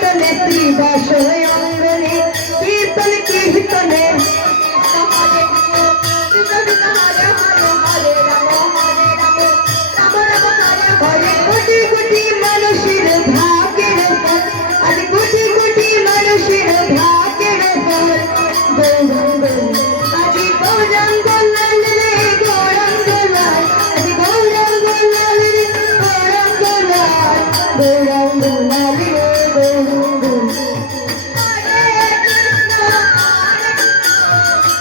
কীর্তনে শ্রীবাসয় অঙ্গনে কীর্তন কীর্তনে কোটি কোটি মানুষের ভাগ্যের ফল আজ কোটি কোটি মানুষের ভাগ্যের ফল গৌরাঙ্গ আজ গৌরাঙ্গ লাল রে গৌরাঙ্গ লাল আজ গৌরাঙ্গ লাল রে গৌরাঙ্গ লাল গৌরাঙ্গ লাল রে গৌরাঙ্গ হরে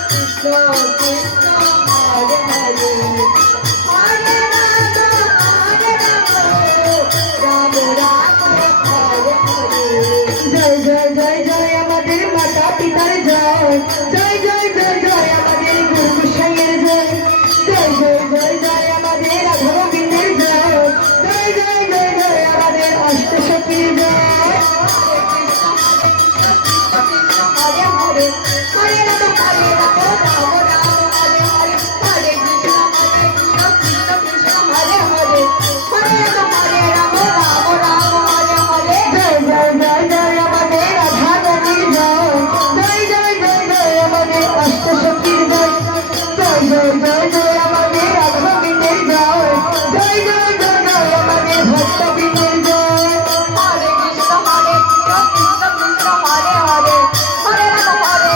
কৃষ্ণ কৃষ্ণ হরে হরে হরে জয় জয় জয় জয় আমাদের মাতা পিতার জয় জয় জয় জয় জয় আমাদের গুরু গোসাইয়ের জয় জয় জয় জয় জয় আমাদের রাধা গোবিন্দের জয় জয় জয় জয় জয় আমাদের অষ্টসখীর জয় হরে হরে হরে রাম হরে রাম রাম রাম হরে হরে হরে কৃষ্ণ কৃষ্ণ কৃষ্ণ হরে হরে হরে রাম হরে রাম রাম রাম হরে হরে জয় জয় জয় জয় আমাদের রাধা রানীর জয় জয় জয় জয় জয় আমাদের অষ্টসখীর জয় জয় জয় জয় জয় আমাদের রাধা গোবিন্দের জয় জয় জয় জয় জয় আমাদের ভক্তবৃন্দের জয় হরে কৃষ্ণ কৃষ্ণ কৃষ্ণ হরে হরে হরে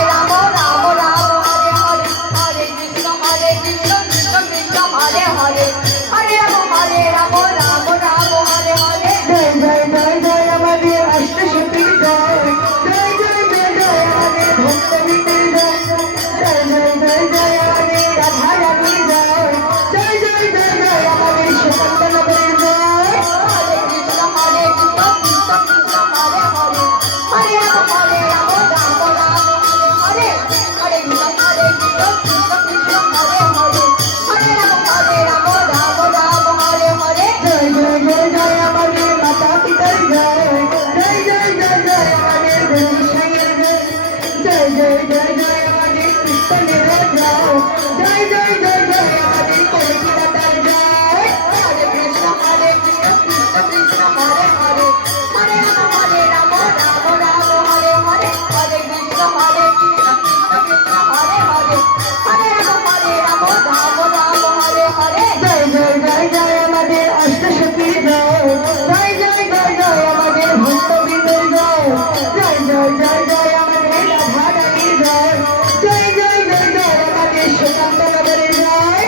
রাম রাম রাম হরে হরে হরে কৃষ্ণ কৃষ্ণ কৃষ্ণ হরে হরে হরে রাম রাম রাম হরে হরে জয় জয় জয় জয় আমাদের অষ্টসখীর জয় জয় জয় জয় জয় আমাদের ভক্তবৃন্দের জয় জয় জয় জয় জয় আমাদের রাধা রানীর জয় জয় জয় জয় জয় আমাদের সুকন্দনগরের জয় হরে কৃষ্ণ কৃষ্ণ কৃষ্ণ হরে হরে হরে রাম রাম রাম হরে হরে কৃষ্ণ কৃষ্ণ কৃষ্ণ হরে হরে হরে রাম রাম রাম হরে হরে জয় জয় জয় জয় আমাদের মাতা পিতার জয় জয় জয় জয় জয় আমাদের গুরু গোসাইয়ের জয় জয় জয় জয় জয় আমাদের কীর্তনের জয় জয় জয় জয় জয় আমাদের কলিকি দাতার জয় হরে কৃষ্ণ কৃষ্ণ কৃষ্ণ হরে হরে হরে রাম রাম রাম হরে হরে হরে কৃষ্ণ কৃষ্ণ কৃষ্ণ হরে হরে হরে রাম রাম রাম হরে হরে জয় জয় জয় জয় আমাদের অষ্টসখীর জয় জয় জয় জয় জয় আমাদের ভক্তবৃন্দের জয় জয় জয় জয় জয় আমাদের রাধা রানীর জয় জয় জয় জয় জয় আমাদের সুকন্দনগরের জয়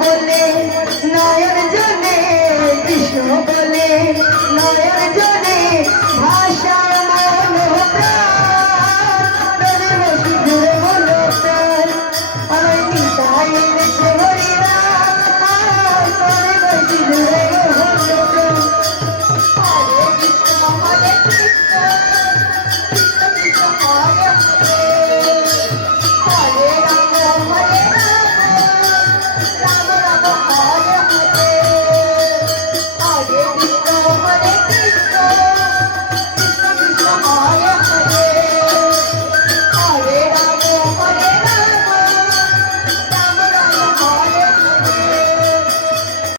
বলে নয়ন জলে কৃষ্ণ বলে নয়ন জলে